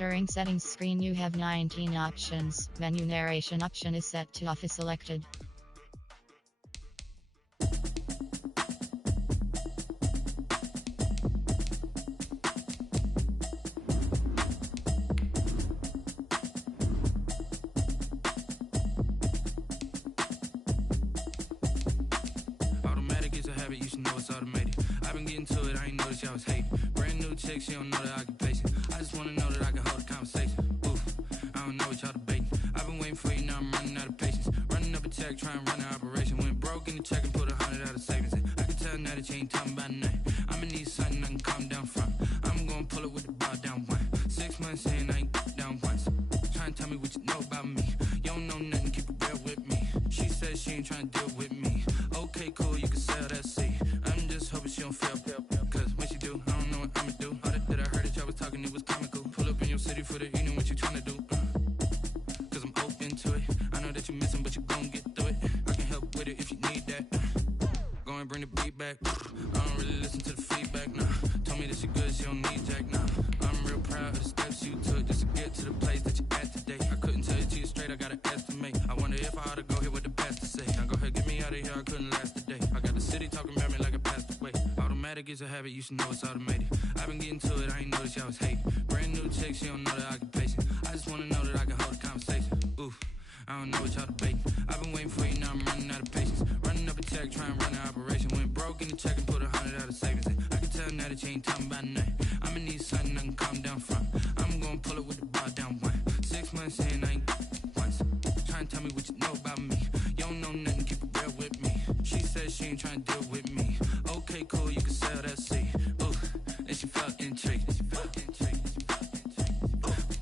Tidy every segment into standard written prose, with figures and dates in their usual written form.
Entering settings screen, you have 19 options. Menu narration option is set to off is selected. Automatic is a habit, you should know it's automated. I've been getting to it, I ain't noticed y'all was hating. Brand new chick, she don't know the occupation. I just wanna know that I can hold a conversation. Oof, I don't know what y'all debating. I've been waiting for you, now I'm running out of patience. Running up a check, try and run an operation. Went broke in the check and put 100 out of savings in. I can tell now that you ain't talking about nothing. I'ma need something I can calm down from. I'm gonna pull it with the bar down one. 6 months in, I ain't down once. Trying to tell me what you know about me. You don't know nothing, keep it real with me. She says she ain't trying to deal with me. Okay, cool, you can sell that seat. I'm just hoping she don't fail. Cause when she do, I don't know what I'ma do. All that I heard that y'all was talking, it was comical. Pull up in your city for the evening, what you trying to do? Cause I'm open to it. I know that you missing, but you gon' get through it. I can help with it if you need that. Go and bring the beat back. I don't really listen to the feedback, nah. Told me that she good, she don't need Jack, nah. I'm real proud of the steps you took just to get to the place that you at today. I couldn't tell you to you straight, I gotta estimate. I wonder if I ought to go here with the pastor say. Now go ahead, get me out of here, I couldn't last a day. I got the city talking about me like I passed away. Automatic is a habit, you should know it's automated. I've been getting to it, I ain't noticed y'all was hating. Brand new chick, she don't know the occupation. I just wanna know that I can hold a conversation. Oof, I don't know what y'all debating. I've been waiting for you, now I'm running out of patience. Running up a check, try and run an operation. Went broke in the check and put 100 out of savings in. I can tell now that you ain't talking about nothing. I'ma need something I can calm down from. I'm gonna pull it with the bar down one. 6 months in, I ain't once. Trying to tell me what you know about me. You don't know nothing, keep it real with me. She says she ain't trying to deal with me. Okay, cool, you can sell that seat. Ooh, and she felt intrigued.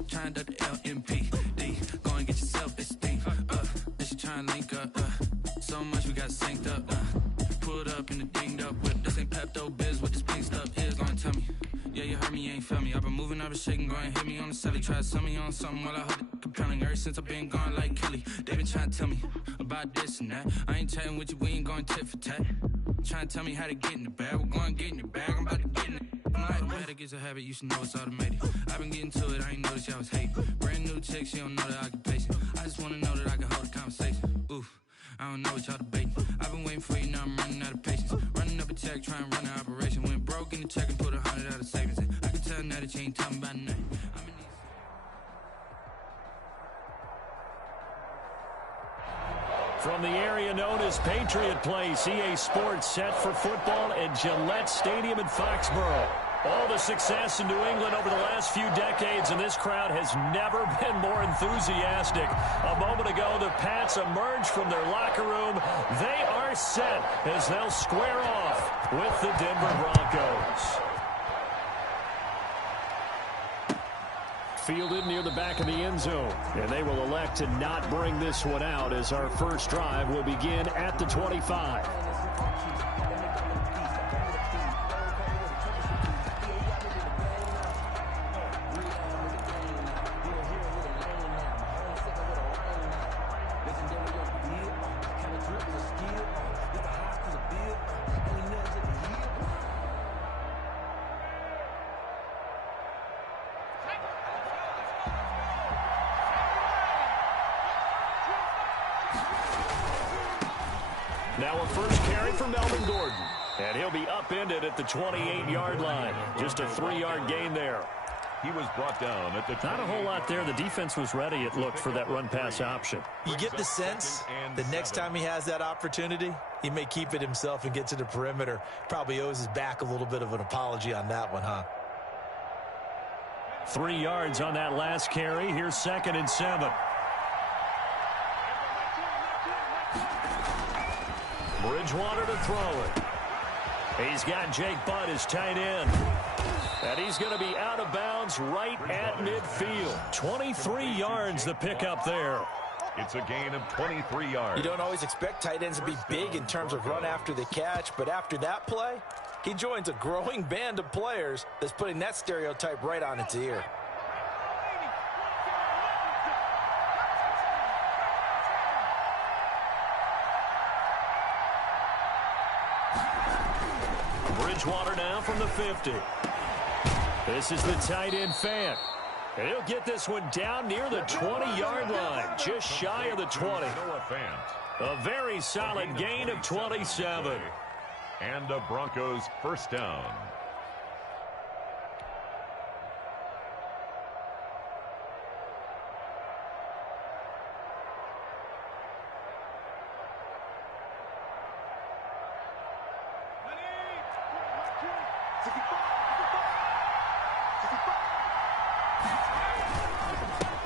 Trying to duck the LMPD. Go and get your self-esteem. And she trying to link up. So much we got synced up. Pulled up in the dinged up whip. This ain't Pepto-Biz, what this pink stuff is. Gonna tell me. Yeah, you heard me, you ain't feel me. I've been moving, I've been shaking, go and hit me on the celly. Try to sell me on something while I hold it compelling. Ever since I've been gone like Kelly, they been trying to tell me about this and that. I ain't chatting with you, we ain't going tit for tat. Trying to tell me how to get in the bag. We're going to get in the bag, I'm about to get in it. Automatic is a habit, you should know it's automated. I've been getting to it, I ain't noticed y'all was hating. Brand new chick, she don't know the occupation. I just wanna know that I can hold a conversation. Oof, I don't know what y'all debating. I've been waiting for you, now I'm running out of patience. Running up a check, try and run an operation. Went broke in the check and put 100 out of savings in. I can tell now that you ain't talking about nothing. From the area known as Patriot Place, EA Sports set for football at Gillette Stadium in Foxborough. All the success in New England over the last few decades, and this crowd has never been more enthusiastic. A moment ago, the Pats emerged from their locker room. They are set as they'll square off with the Denver Broncos. Fielded near the back of the end zone, and they will elect to not bring this one out as our first drive will begin at the 25. Now a first carry for Melvin Gordon. And he'll be upended at the 28-yard line. Just a 3-yard gain there. He was brought down at the 28. Not a whole lot there. The defense was ready, it looked, for that run-pass option. You get the sense the next time he has that opportunity, he may keep it himself and get to the perimeter. Probably owes his back a little bit of an apology on that one, huh? 3 yards on that last carry. Here's 2nd and 7. Bridgewater to throw it. He's got Jake Butt as tight end. And he's going to be out of bounds right at midfield. 23 yards the pickup there. It's a gain of 23 yards. You don't always expect tight ends to be big in terms of run after the catch, but after that play, he joins a growing band of players that's putting that stereotype right on its ear. Bridgewater now from the 50. This is the tight end Fant. And he'll get this one down near the 20-yard line, just shy of the 20. A very solid gain of 27. And the Broncos first down.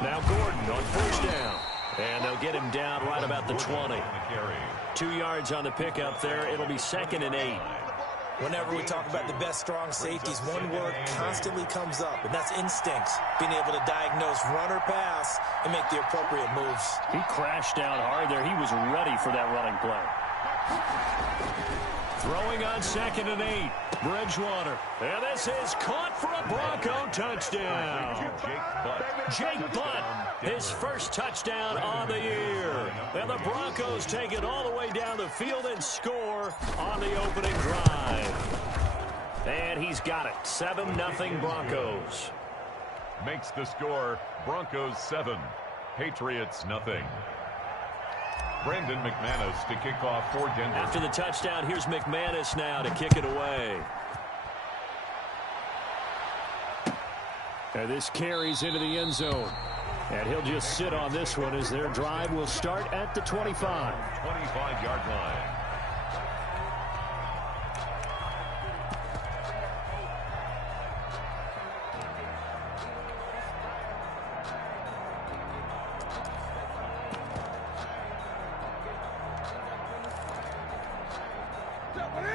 Now Gordon on first down. And they'll get him down right about the 20. 2 yards on the pickup there. It'll be 2nd and 8. Whenever we talk about the best strong safeties, one word constantly comes up, and that's instincts. Being able to diagnose run or pass and make the appropriate moves. He crashed down hard there. He was ready for that running play. Throwing on 2nd and 8. Bridgewater. And this is caught for a Bronco touchdown. Jake Butt, his first touchdown on the year. And the Broncos take it all the way down the field and score on the opening drive. And he's got it. 7-0 Broncos. Makes the score Broncos 7, Patriots nothing. Brandon McManus to kick off for Denver. After the touchdown, here's McManus now to kick it away. And this carries into the end zone. And he'll just sit on this one as their drive will start at the 25. 25-yard line.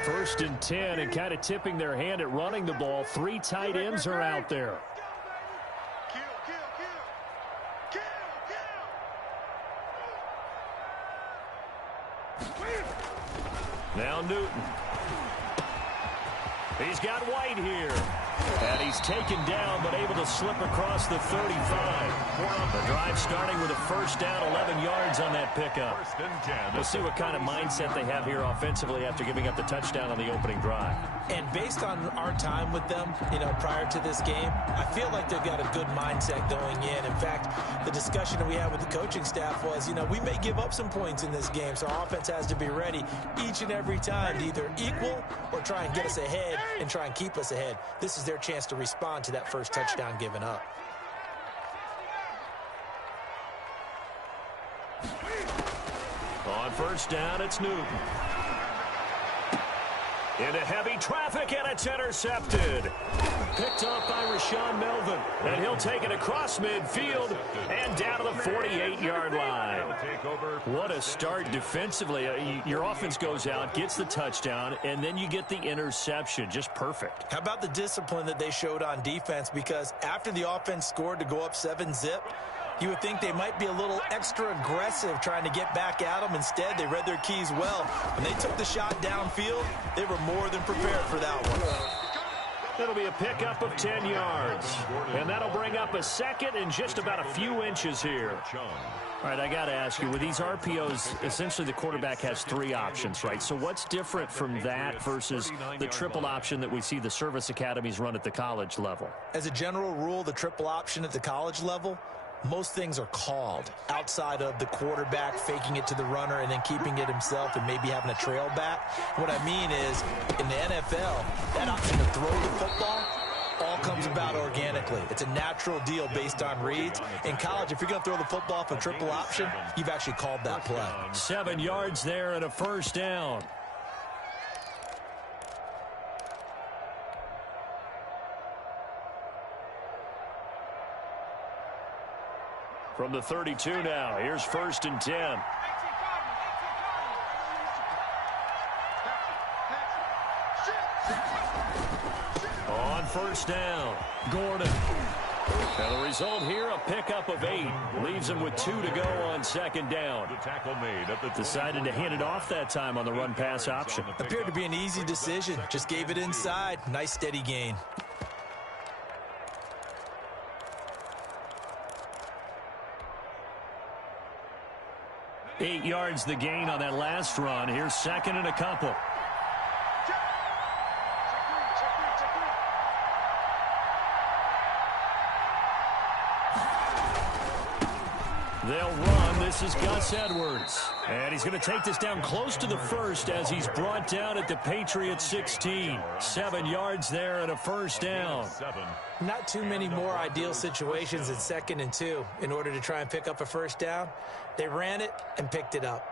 First and 10, and kind of tipping their hand at running the ball. 3 tight ends are out there. Now Newton. He's got White here. And he's taken down, but able to slip across the 35. The drive starting with a first down, 11 yards on that pickup. We'll see what kind of mindset they have here offensively after giving up the touchdown on the opening drive. And based on our time with them, prior to this game, I feel like they've got a good mindset going in. In fact, the discussion that we had with the coaching staff was, we may give up some points in this game, so our offense has to be ready each and every time to either equal or try and get us ahead and try and keep us ahead. This is their chance to respond to that first touchdown given up. On first down, it's Newton. Into heavy traffic, and it's intercepted. Picked off by Rashawn Melvin. And he'll take it across midfield and down to the 48-yard line. What a start defensively. Your offense goes out, gets the touchdown, and then you get the interception. Just perfect. How about the discipline that they showed on defense? Because after the offense scored to go up 7-zip, you would think they might be a little extra aggressive trying to get back at them. Instead, they read their keys well. When they took the shot downfield, they were more than prepared for that one. It'll be a pickup of 10 yards. And that'll bring up a second and just about a few inches here. All right, I got to ask you, with these RPOs, essentially the quarterback has 3 options, right? So what's different from that versus the triple option that we see the service academies run at the college level? As a general rule, the triple option at the college level, most things are called outside of the quarterback faking it to the runner and then keeping it himself and maybe having a trail back. What I mean is, in the NFL, that option to throw the football all comes about organically. It's a natural deal based on reads. In college, if you're going to throw the football for triple option, you've actually called that play. 7 yards there and a first down. From the 32 now, here's first and 10. On first down, Gordon. Now the result here, a pickup of 8. Leaves him with 2 to go on second down. Decided to hand it off that time on the run-pass option. Appeared to be an easy decision. Just gave it inside. Nice steady gain. Eight yards the gain on that last run. Here's second and a couple. They'll run. This is Gus Edwards. And he's going to take this down close to the first as he's brought down at the Patriots 16. 7 yards there and a first down. Not too many more ideal situations in 2nd and 2 in order to try and pick up a first down. They ran it and picked it up.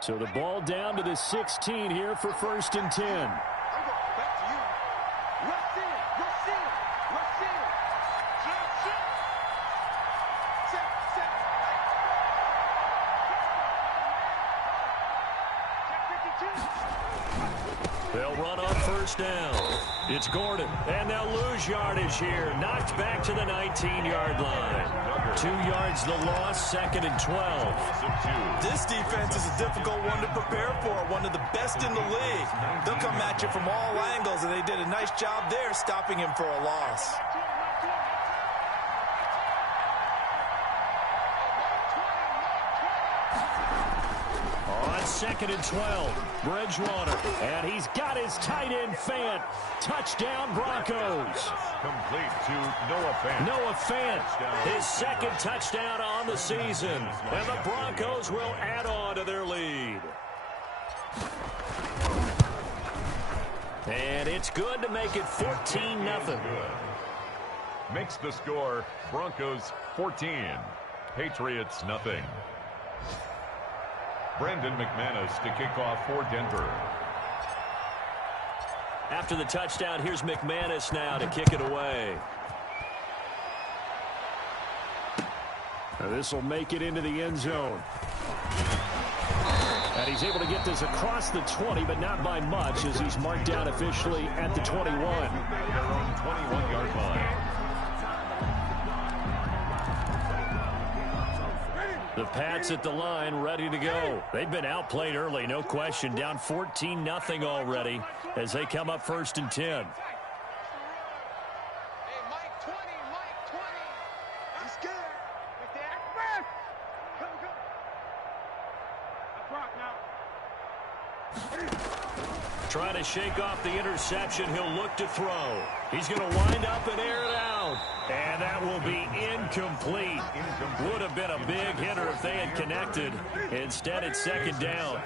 So the ball down to the 16 here for 1st and 10. They'll run on 1st down. It's Gordon, and they'll lose yardage here. Knocked back to the 19-yard line. 2 yards the loss, 2nd and 12. This defense is a difficult one to prepare for, one of the best in the league. They'll come at you from all angles, and they did a nice job there stopping him for a loss. On 2nd and 12, Bridgewater, and he's got his tight end Fant. Touchdown Broncos. Complete to Noah Fant. Noah Fant, his 2nd touchdown on the season. And the Broncos will add on to their lead. And it's good to make it 14-0. Makes the score Broncos 14, Patriots nothing. Brandon McManus to kick off for Denver. After the touchdown, here's McManus now to kick it away. This will make it into the end zone. And he's able to get this across the 20, but not by much, as he's marked down officially at the 21. Their own 21-yard line. The Pats at the line, ready to go. They've been outplayed early, no question. Down 14-0 already as they come up 1st and 10. Trying to shake off the interception. He'll look to throw. He's going to wind up and air it out. And that will be incomplete. Would have been a big hitter if they had connected. Instead, it's 2nd down.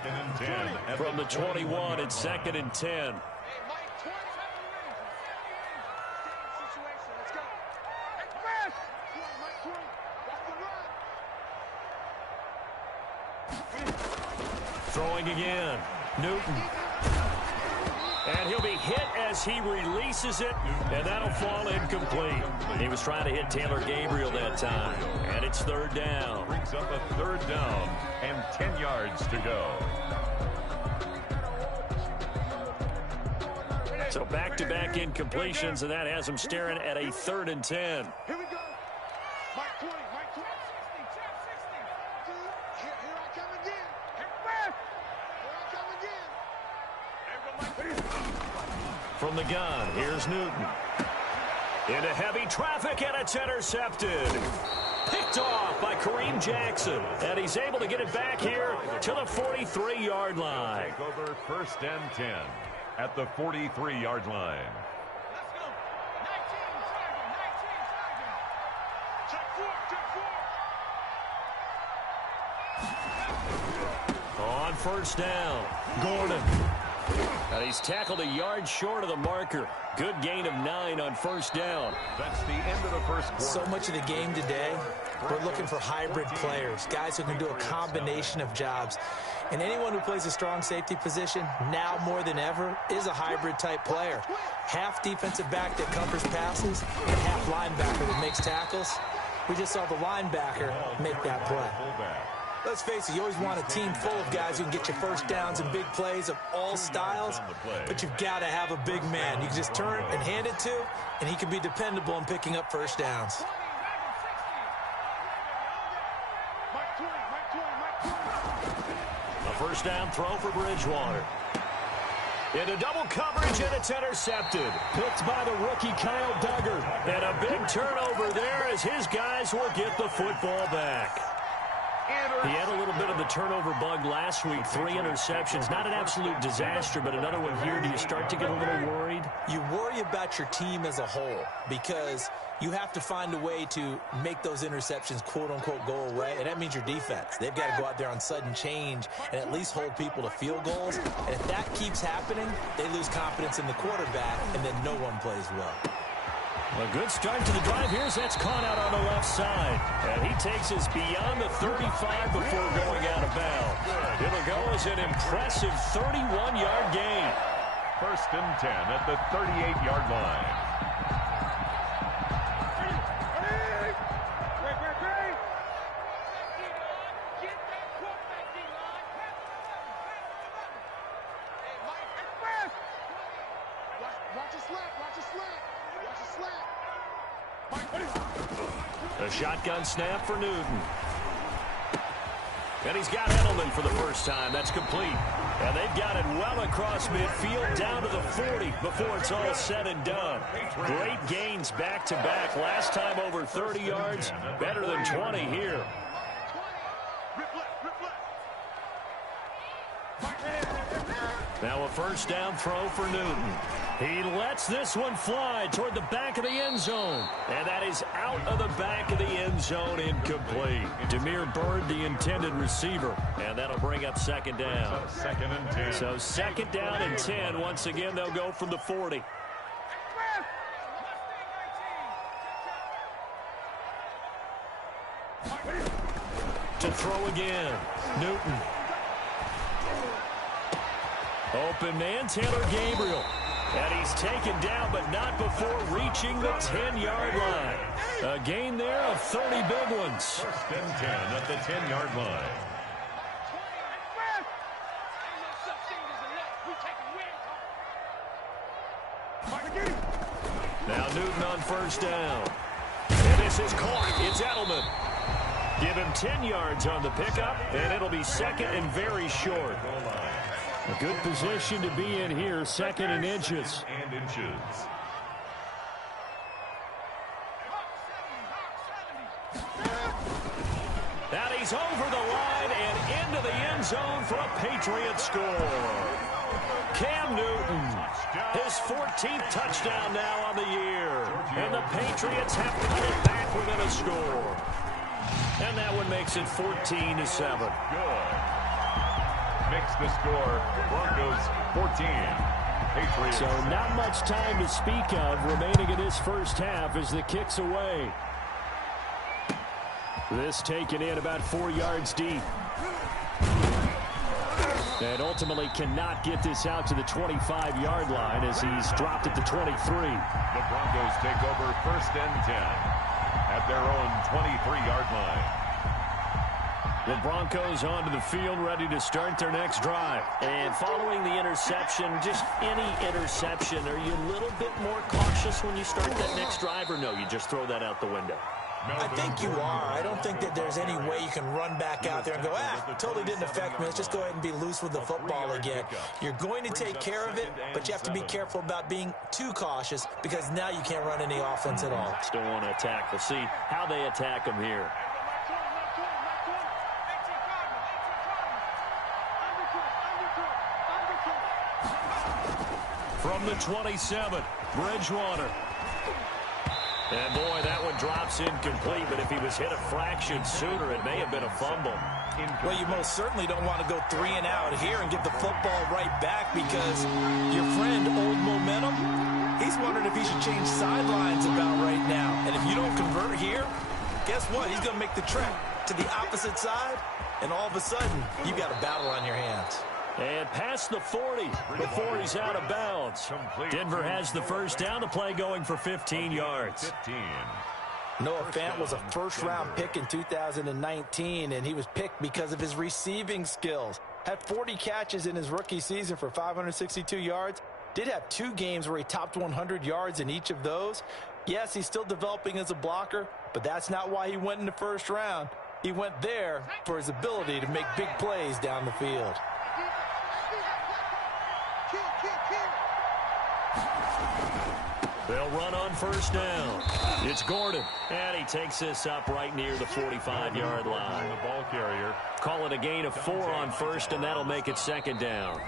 From the 21, it's 2nd and 10. Throwing again. Newton. And he'll be hit as he releases it, and that'll fall incomplete. He was trying to hit Taylor Gabriel that time, and it's 3rd down. Brings up a 3rd down and 10 yards to go. So back-to-back incompletions, and that has him staring at a 3rd and 10. Here we go. Mike 20, Mike 20. Here I come again. Here I come again. From the gun, here's Newton. Into heavy traffic, and it's intercepted. Picked off by Kareem Jackson. And he's able to get it back here to the 43-yard line. Take over 1st and 10 at the 43-yard line. Let's go. 19 seconds. Check 4. On 1st down, Gordon. And he's tackled a yard short of the marker. Good gain of 9 on 1st down. That's the end of the first quarter. So much of the game today, we're looking for hybrid players, guys who can do a combination of jobs. And anyone who plays a strong safety position, now more than ever, is a hybrid type player. Half defensive back that covers passes, and half linebacker that makes tackles. We just saw the linebacker make that play. Let's face it, you always want a team full of guys who can get you first downs and big plays of all styles, but you've got to have a big man. You can just turn and hand it to, and he can be dependable in picking up first downs. A 1st down throw for Bridgewater. Into double coverage, and it's intercepted. Picked by the rookie Kyle Duggar. And a big turnover there as his guys will get the football back. He had a little bit of the turnover bug last week, 3 interceptions. Not an absolute disaster, but another one here. Do you start to get a little worried? You worry about your team as a whole because you have to find a way to make those interceptions, quote-unquote, go away, and that means your defense. They've got to go out there on sudden change and at least hold people to field goals. And if that keeps happening, they lose confidence in the quarterback, and then no one plays well. A good start to the drive. Here's that's caught out on the left side. And he takes us beyond the 35 before going out of bounds. It'll go as an impressive 31-yard gain. 1st and 10 at the 38-yard line. A shotgun snap for Newton. And he's got Edelman for the first time. That's complete. And they've got it well across midfield down to the 40 before it's all said and done. Great gains back-to-back. Last time over 30 yards. Better than 20 here. Now a first down throw for Newton. He lets this one fly toward the back of the end zone. And that is out of the back of the end zone, incomplete. Demir Bird, the intended receiver. And that'll bring up 2nd down. 2nd and 10. So 2nd down and 10. Once again, they'll go from the 40. To throw again. Newton. Open man, Taylor Gabriel. And he's taken down, but not before reaching the 10-yard line. A gain there of 30 big ones. 1st and 10 at the 10-yard line. Now Newton on 1st down. And this is caught. It's Edelman. Give him 10 yards on the pickup, and it'll be 2nd and very short. A good position to be in here, 2nd and inches. Now he's over the line and into the end zone for a Patriot score. Cam Newton, his 14th touchdown now on the year. And the Patriots have cut it back within a score. And that one makes it 14-7. Good. Makes the score Broncos 14. Patriots. So not much time to speak of remaining in this first half as the kick's away. This taken in about 4 yards deep. And ultimately cannot get this out to the 25-yard line as he's dropped at the 23. The Broncos take over 1st and 10 at their own 23-yard line. The Broncos onto the field, ready to start their next drive. And following the interception, just any interception, are you a little bit more cautious when you start that next drive, or no, you just throw that out the window? I think you are. I don't think that there's any way you can run back out there and go, totally didn't affect me. Let's just go ahead and be loose with the football again. You're going to take care of it, but you have to be careful about being too cautious because now you can't run any offense at all. Still want to attack. We'll see how they attack them here. From the 27, Bridgewater. And boy, that one drops incomplete, but if he was hit a fraction sooner, it may have been a fumble. Well, you most certainly don't want to go 3 and out here and get the football right back because your friend, Old Momentum, he's wondering if he should change sidelines about right now. And if you don't convert here, guess what? He's going to make the trek to the opposite side, and all of a sudden, you've got a battle on your hands. And past the 40 before he's out of bounds. Denver has the first down. The play going for 15 yards. Noah Fant was a first-round pick in 2019, and he was picked because of his receiving skills. Had 40 catches in his rookie season for 562 yards. Did have 2 games where he topped 100 yards in each of those. Yes, he's still developing as a blocker, but that's not why he went in the first round. He went there for his ability to make big plays down the field. They'll run on first down. It's Gordon, and he takes this up right near the 45-yard line. The ball carrier. Call it a gain of 4 on first, and that'll make it second down.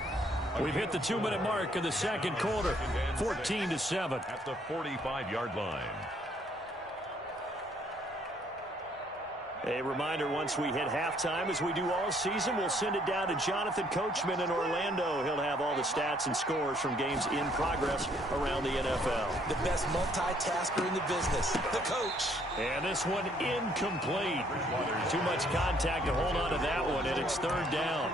We've hit the 2-minute mark of the second quarter, 14-7. At the 45-yard line. A reminder, once we hit halftime, as we do all season, we'll send it down to Jonathan Coachman in Orlando. He'll have all the stats and scores from games in progress around the NFL. The best multitasker in the business, the coach. And this one incomplete. Too much contact to hold on to that one, and it's third down.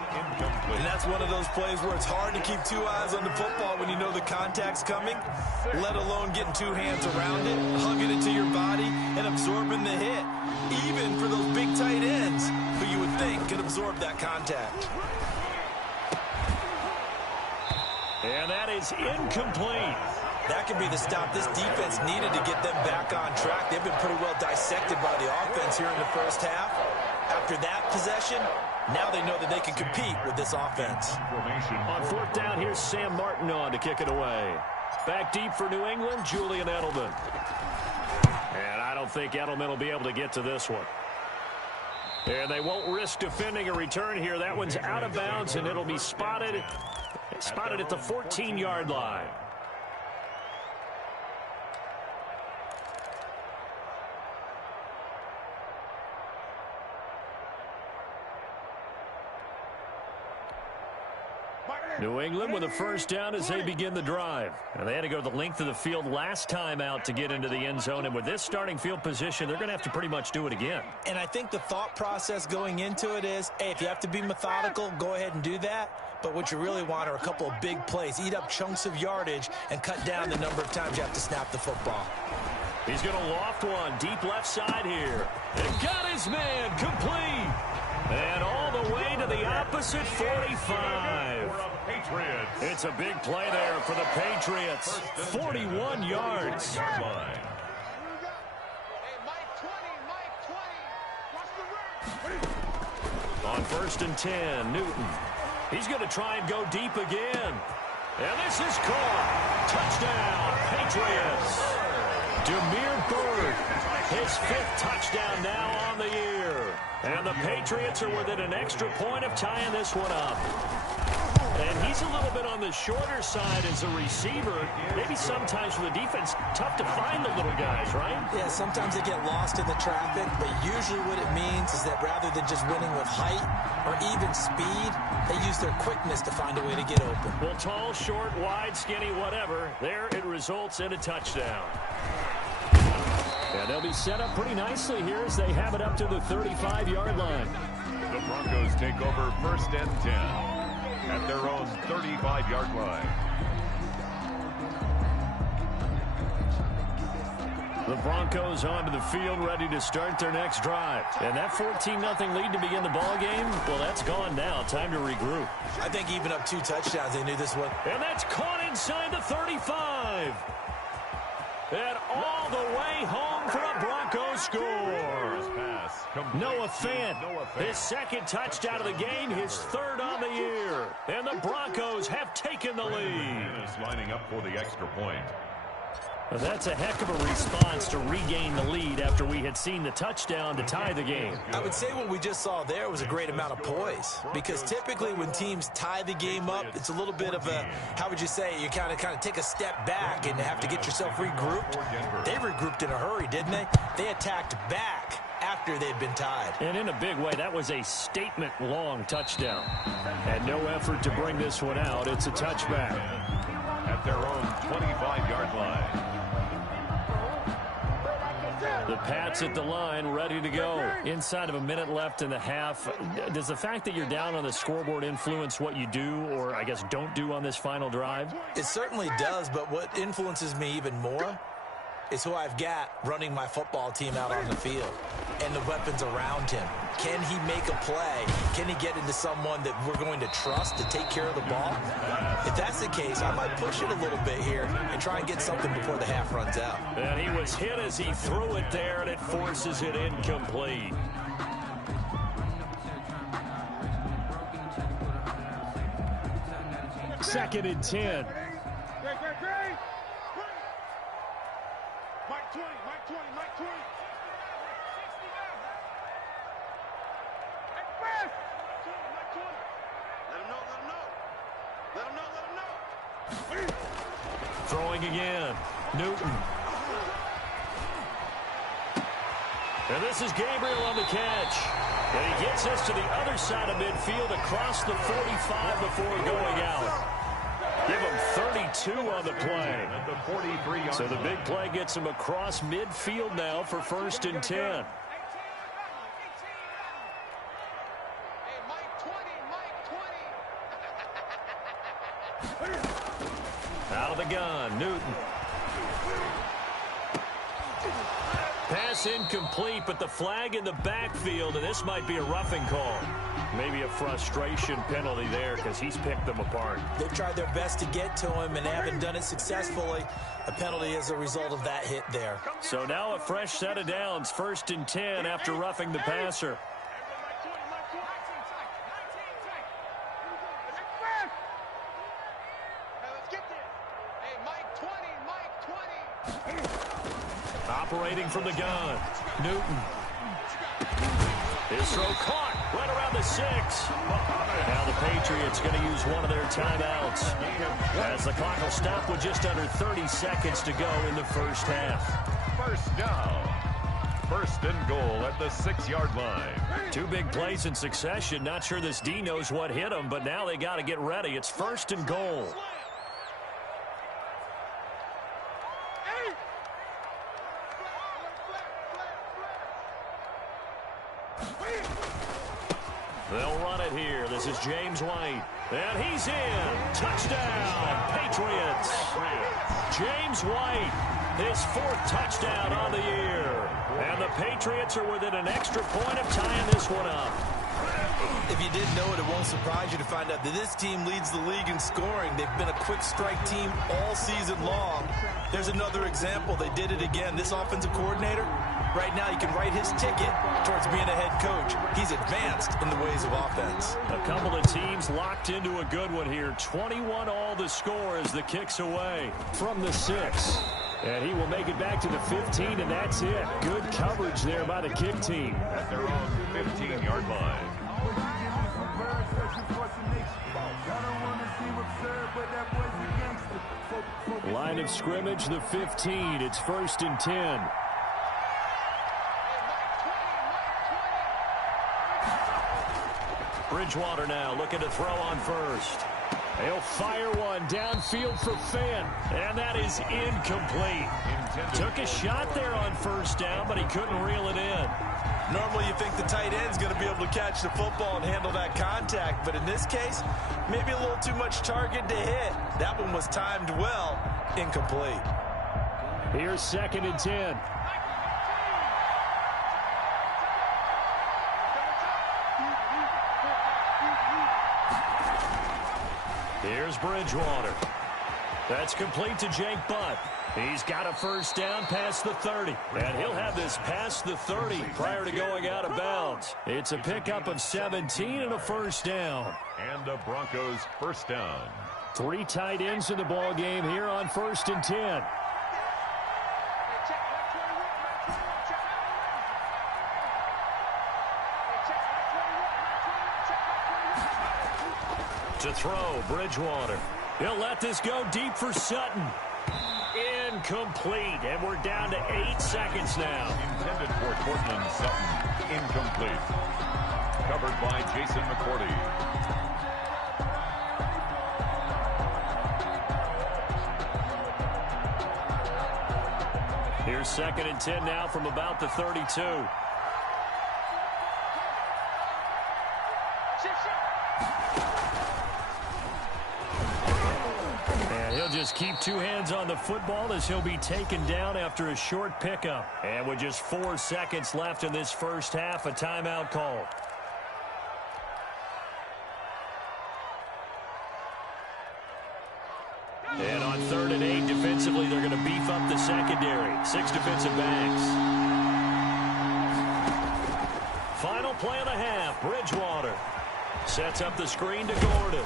And that's one of those plays where it's hard to keep 2 eyes on the football when you know the contact's coming, let alone getting 2 hands around it, hugging it to your body, and absorbing the hit. Even for those big tight ends who you would think could absorb that contact. And that is incomplete. That could be the stop this defense needed to get them back on track. They've been pretty well dissected by the offense here in the first half. After that possession, now they know that they can compete with this offense. On fourth down, here's Sam Martin on to kick it away. Back deep for New England, Julian Edelman. And I don't think Edelman will be able to get to this one. And they won't risk defending a return here. That one's out of bounds, and it'll be spotted at the 14-yard line. New England with a first down as they begin the drive. And they had to go the length of the field last time out to get into the end zone. And with this starting field position, they're going to have to pretty much do it again. And I think the thought process going into it is, hey, if you have to be methodical, go ahead and do that. But what you really want are a couple of big plays. Eat up chunks of yardage and cut down the number of times you have to snap the football. He's going to loft one deep left side here. And got his man complete. And all the way to the opposite 45. It's a big play there for the Patriots. 41 yards. On first and 10, Newton. He's going to try and go deep again. And this is caught. Touchdown, Patriots. Demir Bird, his 5th touchdown now on the year. And the Patriots are within an extra point of tying this one up. And he's a little bit on the shorter side as a receiver. Maybe sometimes for the defense, tough to find the little guys, right? Yeah, sometimes they get lost in the traffic, but usually what it means is that rather than just winning with height or even speed, they use their quickness to find a way to get open. Well, tall, short, wide, skinny, whatever, there it results in a touchdown. And they'll be set up pretty nicely here as they have it up to the 35-yard line. The Broncos take over first and 10 at their own 35-yard line. The Broncos onto the field ready to start their next drive. And that 14-0 lead to begin the ball game, well, that's gone now. Time to regroup. I think even up 2 touchdowns, they knew this one. And that's caught inside the 35. And all the way home for a Broncos score. Noah Fant, his 2nd touchdown of the game, his 3rd on the year. And the Broncos have taken the lead. Is lining up for the extra point. Well, that's a heck of a response to regain the lead after we had seen the touchdown to tie the game. I would say what we just saw there was a great amount of poise, because typically when teams tie the game up, it's a little bit of a, how would you say, you kind of take a step back and have to get yourself regrouped. They regrouped in a hurry, didn't they? They attacked back after they'd been tied. And in a big way, that was a statement-long touchdown. And no effort to bring this one out. It's a touchback. At their own 25-yard line. The Pats at the line, ready to go. Inside of a minute left in the half. Does the fact that you're down on the scoreboard influence what you do, or I guess don't do on this final drive? It certainly does, but what influences me even more is who I've got running my football team out on the field and the weapons around him. Can he make a play? Can he get into someone that we're going to trust to take care of the ball? If that's the case, I might push it a little bit here and try and get something before the half runs out. And he was hit as he threw it there, and it forces it incomplete. Second and 10. Let him know. Throwing again. Newton. And this is Gabriel on the catch. And he gets us to the other side of midfield across the 45 before going out. Give him 32 on the play. So the big play gets him across midfield now for 1st and 10. Hey, Mike 20, Mike 20. Out of the gun, Newton. Pass incomplete, but the flag in the backfield, and this might be a roughing call. Maybe a frustration penalty there because he's picked them apart. They've tried their best to get to him and haven't done it successfully. A penalty as a result of that hit there. So now a fresh set of downs, 1st and 10 after roughing the passer. Operating from the gun, Newton. His throw caught right around the 6. Now the Patriots going to use one of their timeouts as the clock will stop with just under 30 seconds to go in the first half. First down. 1st and goal at the 6-yard line. 2 big plays in succession. Not sure this D knows what hit him, but now they got to get ready. It's 1st and goal. They'll run it here. This is James White. And he's in. Touchdown, Patriots. James White, his 4th touchdown on the year. And the Patriots are within an extra point of tying this one up. If you didn't know it, it won't surprise you to find out that this team leads the league in scoring. They've been a quick strike team all season long. There's another example. They did it again. This offensive coordinator, right now, he can write his ticket towards being a head coach. He's advanced in the ways of offense. A couple of teams locked into a good one here. 21 all the score as the kick's away from the 6. And he will make it back to the 15, and that's it. Good coverage there by the kick team. At their own 15-yard line. Line of scrimmage, the 15. It's 1st and 10. Bridgewater now looking to throw on 1st. He'll fire one downfield for Finn, and that is incomplete. Took a shot there on 1st down, but he couldn't reel it in. Normally you think the tight end's going to be able to catch the football and handle that contact, but in this case, maybe a little too much target to hit. That one was timed well, incomplete. Here's 2nd and 10. Here's Bridgewater. That's complete to Jake Butt. He's got a 1st down past the 30. And he'll have this past the 30 prior to going out of bounds. It's a pickup of 17 and a 1st down. And the Broncos 1st down. 3 tight ends in the ball game here on 1st and 10. To throw, Bridgewater. He'll let this go deep for Sutton. Incomplete, and we're down to 8 seconds now. Intended for Cortland Sutton. Incomplete. Covered by Jason McCourty. Here's 2nd and 10 now from about the 32. He'll just keep 2 hands on the football as he'll be taken down after a short pickup. And with just 4 seconds left in this first half, a timeout call. And on 3rd and 8, defensively, they're going to beef up the secondary. 6 defensive backs. Final play of the half, Bridgewater. Sets up the screen to Gordon.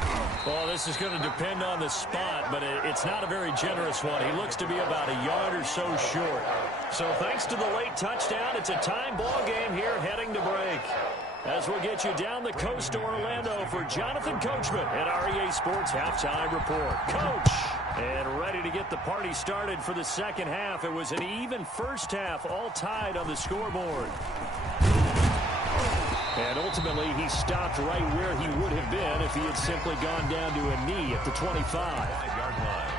Oh, this is going to depend on the spot, but it's not a very generous one. He looks to be about a yard or so short. So thanks to the late touchdown, it's a time ball game here heading to break. as we'll get you down the coast to Orlando for Jonathan Coachman at our EA Sports Halftime Report. Coach, and ready to get the party started for the second half. It was an even first half, all tied on the scoreboard. And ultimately, he stopped right where he would have been if he had simply gone down to a knee at the 25-yard line.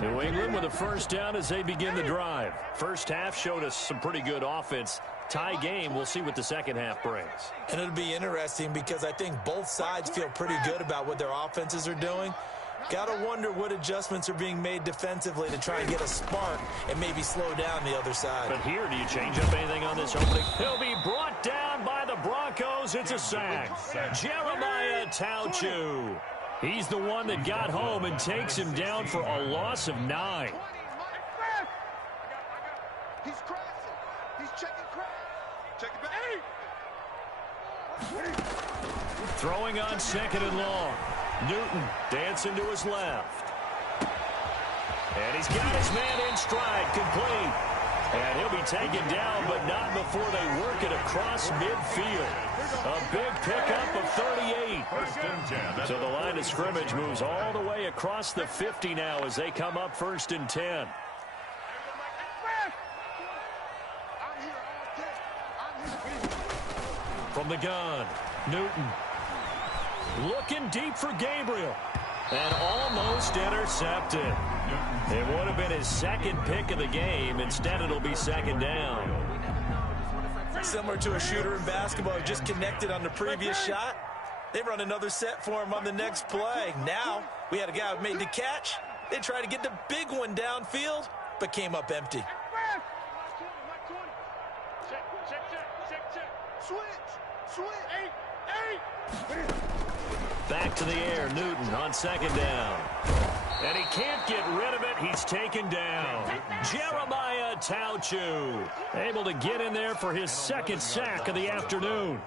New England with a first down as they begin the drive. First half showed us some pretty good offense. Tie game, we'll see what the second half brings. And it'll be interesting because I think both sides feel pretty good about what their offenses are doing. Got to wonder what adjustments are being made defensively to try and get a spark and maybe slow down the other side. But here, do you change up anything on this opening? He'll be brought down by the Broncos. It's a sack. Jeremiah Tauchu. He's the one that got home and takes him down for a loss of 9. He's crashing. He's checking crash. Check it back. Throwing on second and long. Newton dancing to his left. And he's got his man in stride, complete. And he'll be taken down, but not before they work it across midfield. A big pickup of 38. So the line of scrimmage moves all the way across the 50 now as they come up 1st and 10. From the gun, Newton. Looking deep for Gabriel. And almost intercepted. It would have been his second pick of the game. Instead, it'll be second down. Similar to a shooter in basketball who just connected on the previous shot. They run another set for him on the next play. Now, we had a guy who made the catch. They tried to get the big one downfield, but came up empty. Back to the air, Newton on second down. And he can't get rid of it. He's taken down. Jeremiah Tauchu able to get in there for his second sack of the afternoon.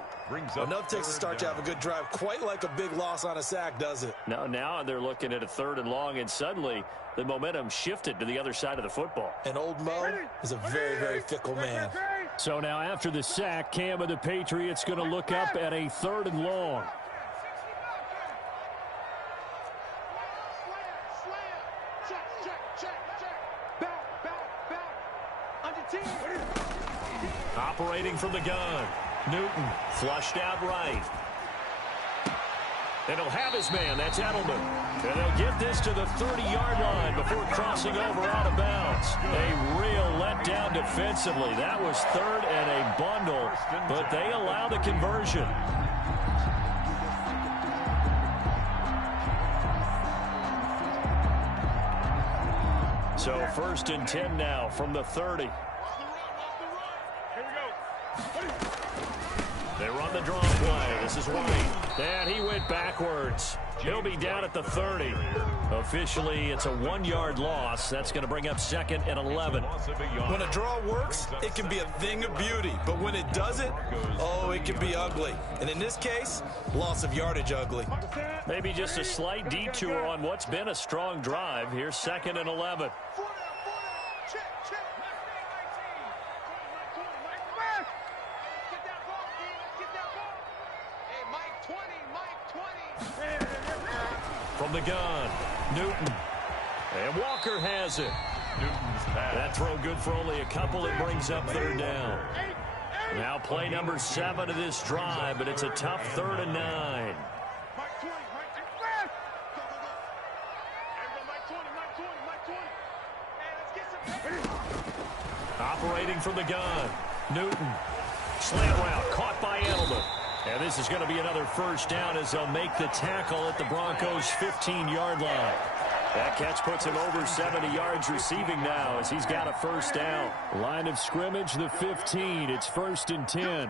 Enough takes a start to have a good drive. Quite like a big loss on a sack, does it? Now they're looking at a 3rd and long, and suddenly the momentum shifted to the other side of the football. And old Mo is a very, very fickle man. So now after the sack, Cam of the Patriots going to look up at a 3rd and long. Operating from the gun. Newton flushed out right. And he'll have his man. That's Edelman. And they'll get this to the 30-yard line before crossing over out of bounds. A real letdown defensively. That was 3rd and a bundle, but they allow the conversion. So 1st and 10 now from the 30. They run the draw play. This is White. And he went backwards. He'll be down at the 30. Officially, it's a 1-yard loss. That's going to bring up 2nd and 11. When a draw works, it can be a thing of beauty. But when it doesn't, oh, it can be ugly. And in this case, loss of yardage ugly. Maybe just a slight detour on what's been a strong drive. Here's 2nd and 11. From the gun, Newton. And Walker has it. That throw good for only a couple. It brings up 3rd down. Now play number 7 of this drive, but it's a tough 3rd and 9. Operating from the gun, Newton. Slant route caught by Edelman. And this is going to be another first down as they'll make the tackle at the Broncos' 15-yard line. That catch puts him over 70 yards receiving now as he's got a first down. Line of scrimmage, the 15. It's 1st and 10.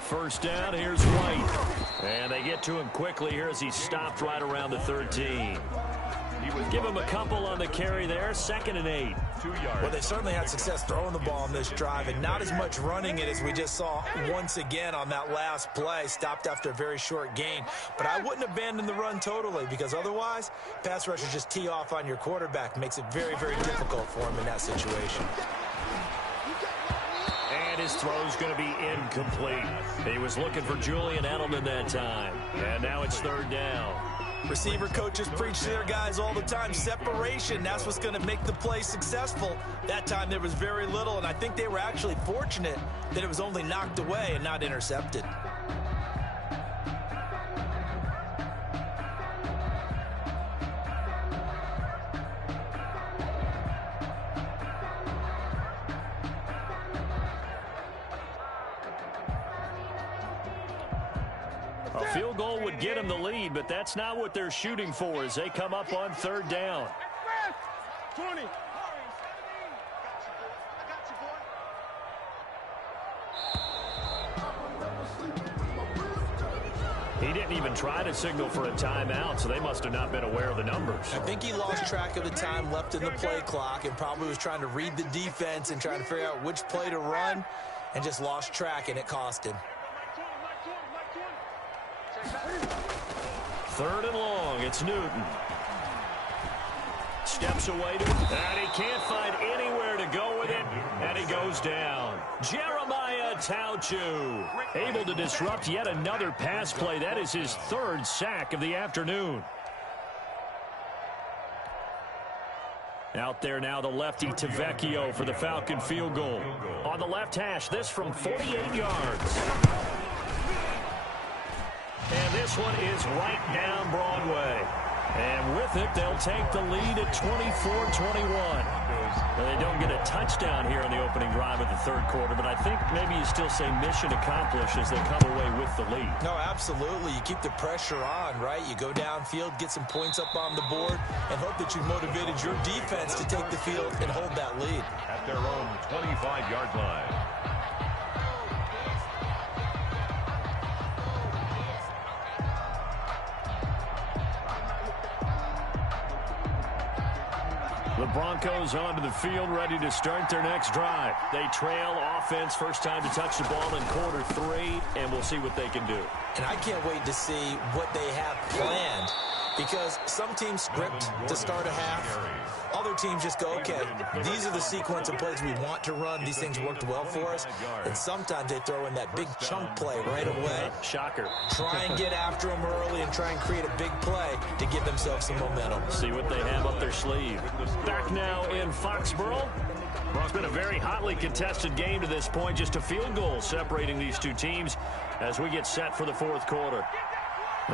First down, here's White. And they get to him quickly here as he stopped right around the 13. Give him a couple on the carry there. 2nd and 8. 2 yards. Well, they certainly had success throwing the ball on this drive, and not as much running it as we just saw once again on that last play. Stopped after a very short gain. But I wouldn't abandon the run totally, because otherwise, pass rushers just tee off on your quarterback. Makes it very, very difficult for him in that situation. And his throw's going to be incomplete. He was looking for Julian Edelman that time. And now it's 3rd down. Receiver coaches preach to their guys all the time. Separation, that's what's going to make the play successful. That time there was very little, and I think they were actually fortunate that it was only knocked away and not intercepted. A field goal would get them the lead, but that's not what they're shooting for as they come up on 3rd down. 20. He didn't even try to signal for a timeout, so they must have not been aware of the numbers. I think he lost track of the time left in the play clock and probably was trying to read the defense and trying to figure out which play to run and just lost track, and it cost him. 3rd and long. It's Newton. Steps away to it, and he can't find anywhere to go with it, and he goes down. Jeremiah Tauchu able to disrupt yet another pass play. That is his 3rd sack of the afternoon. Out there now, the lefty Tavecchio for the Falcon field goal. On the left hash, this from 48 yards. And this one is right down Broadway. And with it, they'll take the lead at 24-21. They don't get a touchdown here in the opening drive of the 3rd quarter, but I think maybe you still say mission accomplished as they come away with the lead. No, absolutely. You keep the pressure on, right? You go downfield, get some points up on the board, and hope that you've motivated your defense to take the field and hold that lead. At their own 25-yard line. The Broncos onto the field, ready to start their next drive. They trail offense, first time to touch the ball in quarter 3, and we'll see what they can do. And I can't wait to see what they have planned, because some teams script to start a half. Other teams just go, okay, these are the sequence of plays we want to run. These things worked well for us. And sometimes they throw in that big chunk play right away. Shocker. Try and get after them early and try and create a big play to give themselves some momentum. See what they have up their sleeve. Back now in Foxborough. Well, it's been a very hotly contested game to this point. Just a field goal separating these two teams as we get set for the 4th quarter.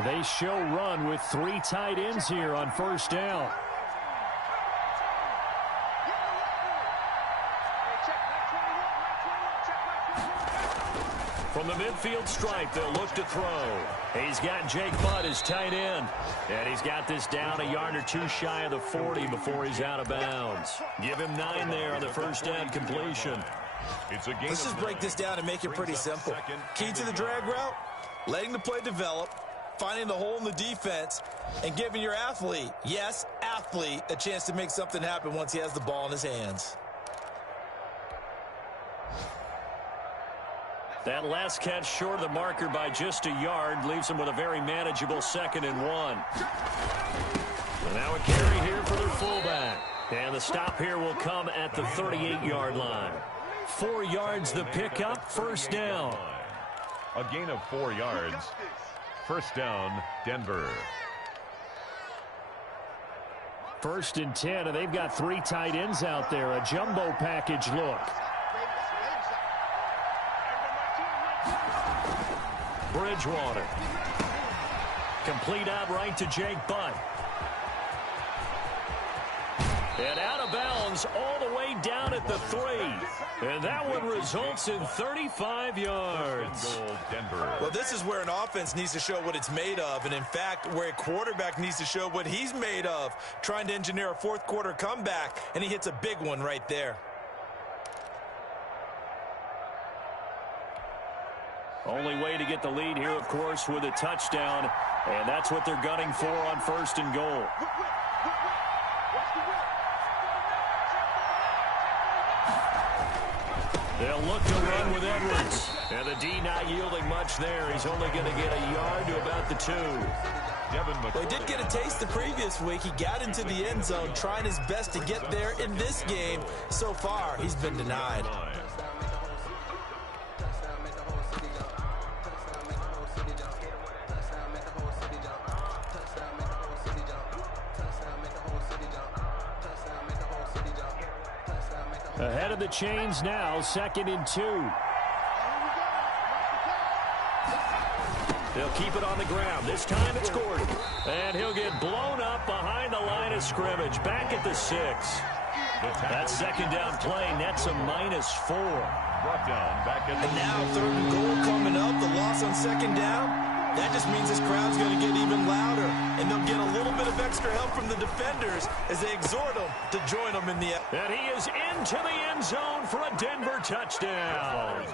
They show run with 3 tight ends here on 1st down. From the midfield stripe, they'll look to throw. He's got Jake Butt as tight end. And he's got this down a yard or 2 shy of the 40 before he's out of bounds. Give him 9 there on the first down completion. Let's just break this down and make it pretty simple. Key to the drag route, letting the play develop, finding the hole in the defense, and giving your athlete, yes, athlete, a chance to make something happen once he has the ball in his hands. That last catch short of the marker by just a yard leaves them with a very manageable 2nd and 1. And now a carry here for their fullback. And the stop here will come at the 38-yard line. 4 yards the pickup, first down. A gain of 4 yards. First down, Denver. 1st and 10, and they've got 3 tight ends out there. A jumbo package look. Bridgewater. Complete out right to Jake Butt. And out of bounds all the way down at the 3. And that one results in 35 yards. Well, this is where an offense needs to show what it's made of. And, in fact, where a quarterback needs to show what he's made of. Trying to engineer a 4th quarter comeback, and he hits a big one right there. Only way to get the lead here, of course, with a touchdown. And that's what they're gunning for on 1st and goal. They'll look to run with Edwards. And the D not yielding much there. He's only going to get a yard to about the 2. Well, he did get a taste the previous week. He got into the end zone, trying his best to get there in this game. So far, he's been denied. Ahead of the chains now, 2nd and 2. They'll keep it on the ground. This time it's Gordon. And he'll get blown up behind the line of scrimmage. Back at the 6. That 2nd down play nets a -4. Brought down back at the And now 3rd and goal coming up. The loss on 2nd down. That just means this crowd's going to get even louder. And they'll get a little bit of extra help from the defenders as they exhort them to join them in the... And he is into the end zone for a Denver touchdown.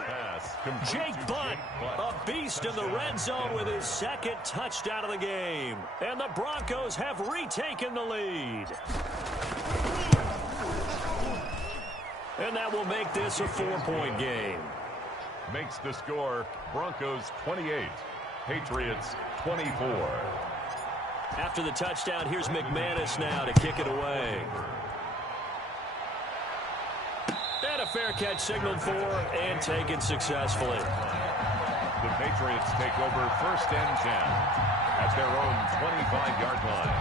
Jake Butt, a beast in the red zone with his 2nd touchdown of the game. And the Broncos have retaken the lead. And that will make this a 4-point game. Makes the score Broncos 28, Patriots 24. After the touchdown, here's McManus now to kick it away. And a fair catch signaled for and taken successfully. The Patriots take over 1st and 10 at their own 25-yard line.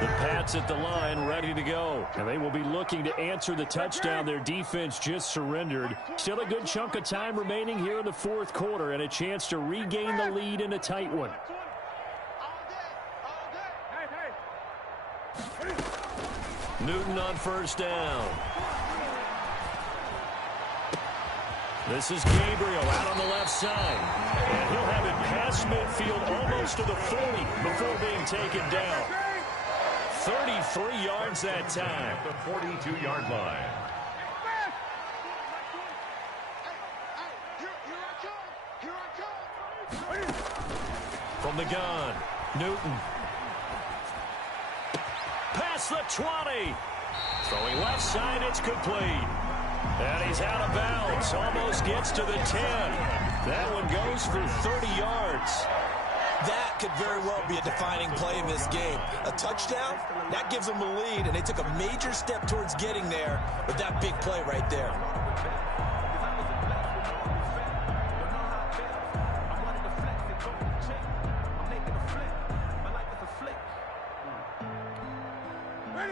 The Pats at the line ready to go. And they will be looking to answer the touchdown their defense just surrendered. Still a good chunk of time remaining here in the 4th quarter and a chance to regain the lead in a tight one. Newton on 1st down. This is Gabriel out on the left side. And he'll have it past midfield almost to the 40 before being taken down. 33 yards that time. At the 42-yard line. From the gun, Newton. Past the 20. Throwing left side, it's complete. And he's out of bounds. Almost gets to the 10. That one goes for 30 yards. That could very well be a defining play in this game. A touchdown, that gives them a lead, and they took a major step towards getting there with that big play right there.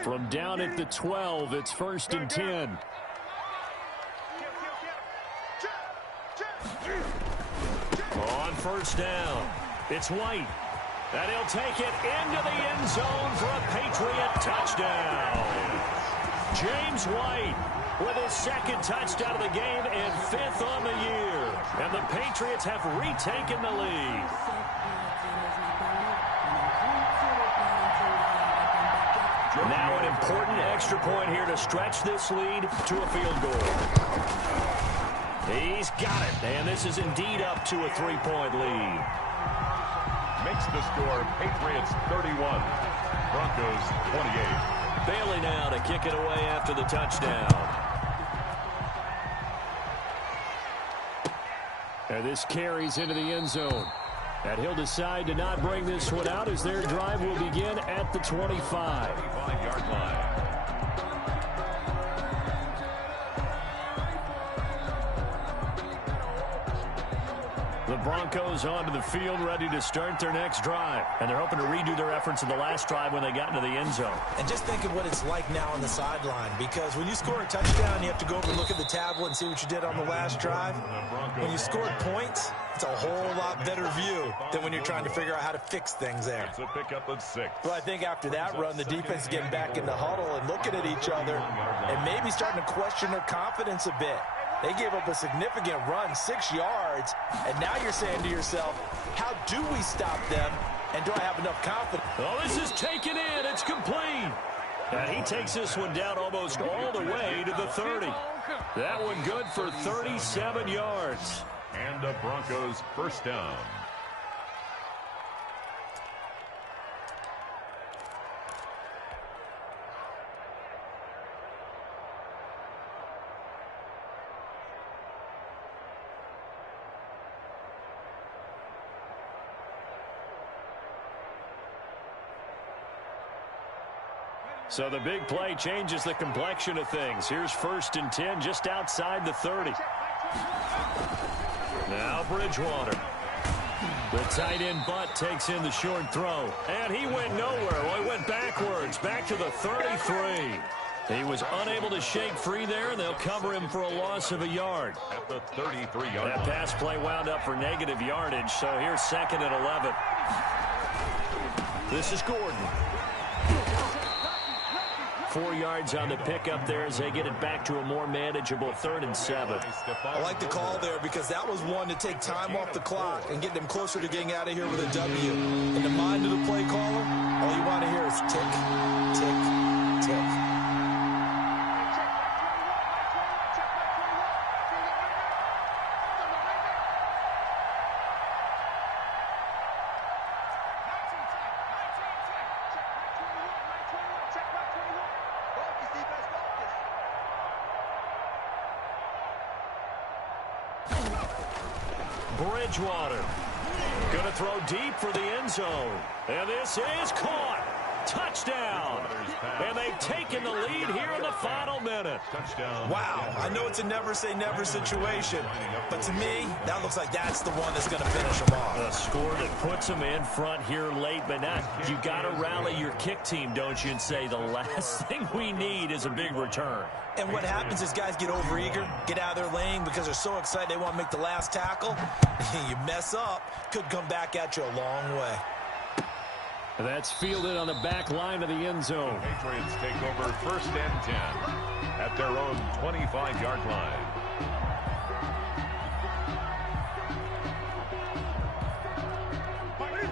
From down at the 12, it's 1st and 10. On 1st down, it's White. And he'll take it into the end zone for a Patriot touchdown. James White with his 2nd touchdown of the game and 5th on the year. And the Patriots have retaken the lead. Now an important extra point here to stretch this lead to a field goal. He's got it, and this is indeed up to a 3-point lead. Makes the score Patriots 31, Broncos 28. Bailey now to kick it away after the touchdown. And this carries into the end zone. And he'll decide to not bring this one out as their drive will begin at the 25. 25-yard line. The Broncos onto the field ready to start their next drive. And they're hoping to redo their efforts in the last drive when they got into the end zone. And just think of what it's like now on the sideline, because when you score a touchdown, you have to go over and look at the tablet and see what you did on the last drive. When you scored points, it's a whole lot better view than when you're trying to figure out how to fix things there. It's a pickup of 6. Well, I think after that run, the defense is getting back in the huddle and looking at each other and maybe starting to question their confidence a bit. They gave up a significant run, 6 yards, and now you're saying to yourself, how do we stop them, and do I have enough confidence? Oh, this is taken in. It's complete. And he takes this one down almost all the way to the 30. That one good for 37 yards. And the Broncos 1st down. So the big play changes the complexion of things. Here's 1st and 10 just outside the 30. Now Bridgewater. The tight end Butt takes in the short throw. And he went nowhere. Well, he went backwards, back to the 33. He was unable to shake free there, and they'll cover him for a loss of a yard. At the 33-yard That pass play wound up for negative yardage, so here's 2nd and 11. This is Gordon. 4 yards on the pickup there as they get it back to a more manageable 3rd and 7. I like the call there because that was one to take time off the clock and get them closer to getting out of here with a W. In the mind of the play caller, all you want to hear is tick, tick, tick. Bridgewater going to throw deep for the end zone. And this is caught. Touchdown. And they've taken the lead here in the final minute. touchdown. Wow, I know it's a never-say-never situation, but to me, that looks like that's the one that's going to finish them off. A score that puts them in front here late, but not. You got to rally your kick team, don't you, and say the last thing we need is a big return. And what happens is guys get overeager, get out of their lane because they're so excited they want to make the last tackle. You mess up, could come back at you a long way. That's fielded on the back line of the end zone. Patriots take over 1st and 10 at their own 25-yard line.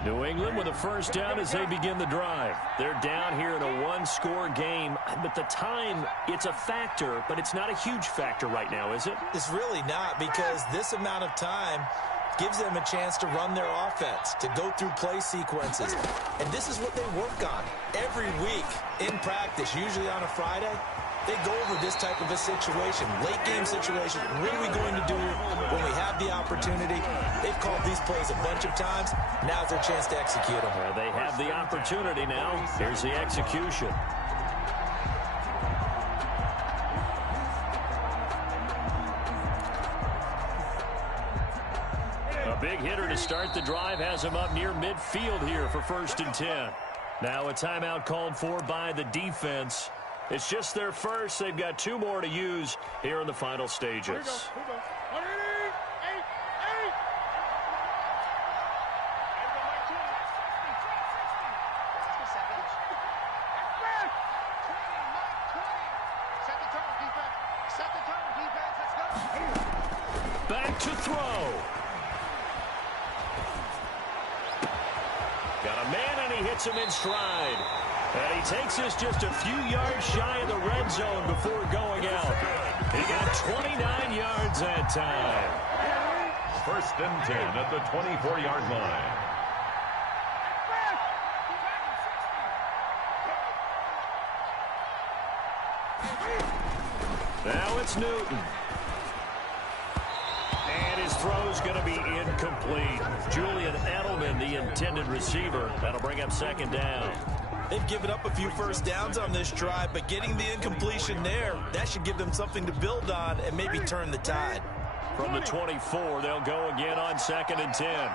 New England with a 1st down as they begin the drive. They're down here in a one-score game, but the time, it's a factor, but it's not a huge factor right now, is it? It's really not, because this amount of time gives them a chance to run their offense, to go through play sequences. And this is what they work on every week in practice, usually on a Friday. They go over this type of a situation, late game situation. What are we going to do when we have the opportunity? They've called these plays a bunch of times. Now's their chance to execute them. They have the opportunity now. Here's the execution. A big hitter to start the drive has him up near midfield here for 1st and 10. Now a timeout called for by the defense. It's just their first. They've got 2 more to use here in the final stages. Here we go. Back to throw. Got a man, and he hits him in stride. And he takes us just a few yards shy of the red zone before going out. He got 29 yards that time. 1st and 10 at the 24-yard line. Now it's Newton. And his throw's going to be incomplete. Julian Edelman, the intended receiver. That'll bring up 2nd down. They've given up a few 1st downs on this drive, but getting the incompletion there, that should give them something to build on and maybe turn the tide. From the 24, they'll go again on 2nd and 10.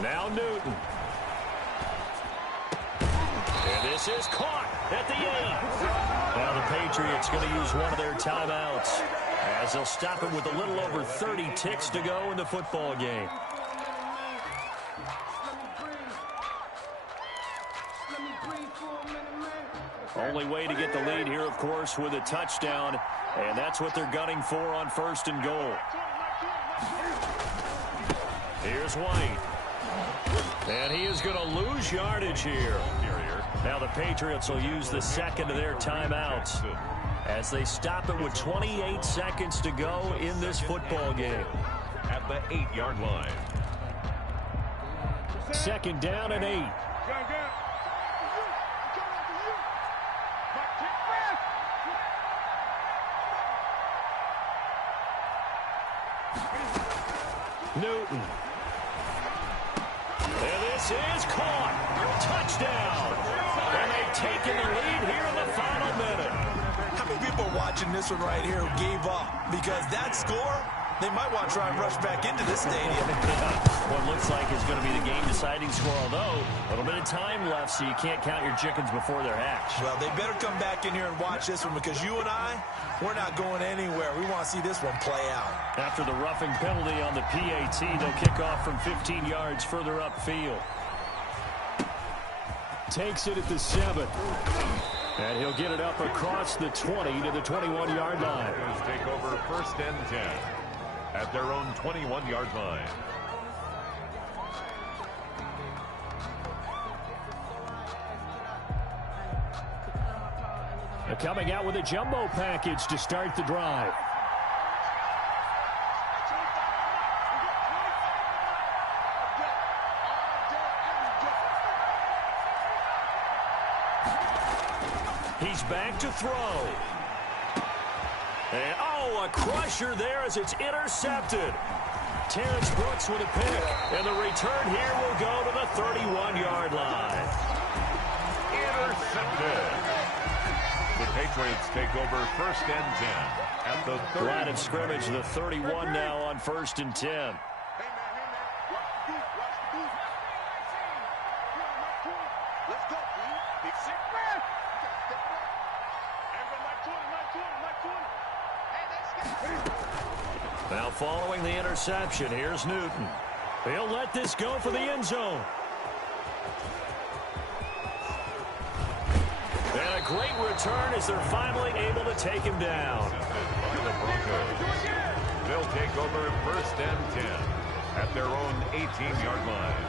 Now Newton. And this is caught at the 8. Now the Patriots going to use one of their timeouts as they'll stop it with a little over 30 ticks to go in the football game. Only way to get the lead here, of course, with a touchdown, and that's what they're gunning for on 1st and goal. Here's White. And he is going to lose yardage here. Now the Patriots will use the 2nd of their timeouts as they stop it with 28 seconds to go in this football game. At the 8-yard line. 2nd down and 8. Newton. And this is caught. Touchdown. And they've taken the lead here in the final minute. How many people are watching this one right here who gave up? Because that score, they might want to try and rush back into this stadium. What looks like is going to be the game-deciding score, although a little bit of time left, so you can't count your chickens before they're hatched. Well, they better come back in here and watch this one, because you and I, we're not going anywhere. We want to see this one play out. After the roughing penalty on the PAT, they'll kick off from 15 yards further upfield. Takes it at the 7. And he'll get it up across the 20 to the 21-yard line. Broncos take over 1st and 10 at their own 21-yard line. They're coming out with a jumbo package to start the drive. He's back to throw. And, a crusher there as it's intercepted. Terrence Brooks with a pick. And the return here will go to the 31-yard line. Intercepted. The Patriots take over 1st and 10 at the 30. Line of scrimmage, the 31 now on 1st and 10. Now following the interception, here's Newton. He'll let this go for the end zone. And a great return as they're finally able to take him down. The Broncos. They'll take over 1st and 10 at their own 18-yard line.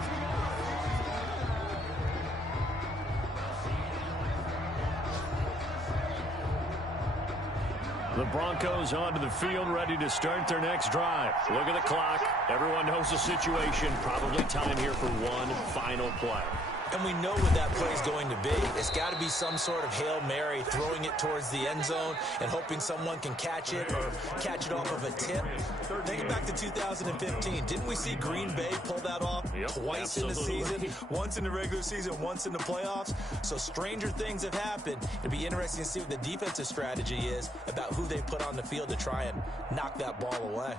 The Broncos onto the field, ready to start their next drive. Look at the clock. Everyone knows the situation. Probably time here for one final play. And we know what that play is going to be. It's got to be some sort of Hail Mary, throwing it towards the end zone and hoping someone can catch it or catch it off of a tip. Think back to 2015. Didn't we see Green Bay pull that off twice in the season? Once in the regular season, once in the playoffs. So stranger things have happened. It'll be interesting to see what the defensive strategy is about who they put on the field to try and knock that ball away.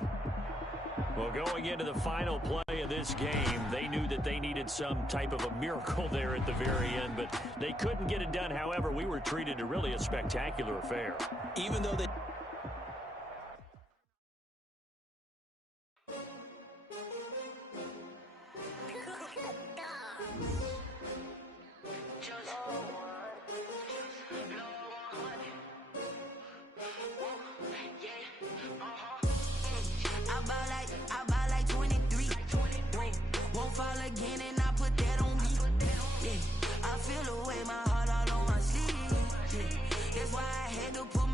Well, going into the final play of this game, they knew that they needed some type of a miracle there at the very end, but they couldn't get it done. However, we were treated to really a spectacular affair. Even though they... Again, and I put that on me. Yeah, I feel the way, my heart all on my sleeve. Yeah, that's why I had to put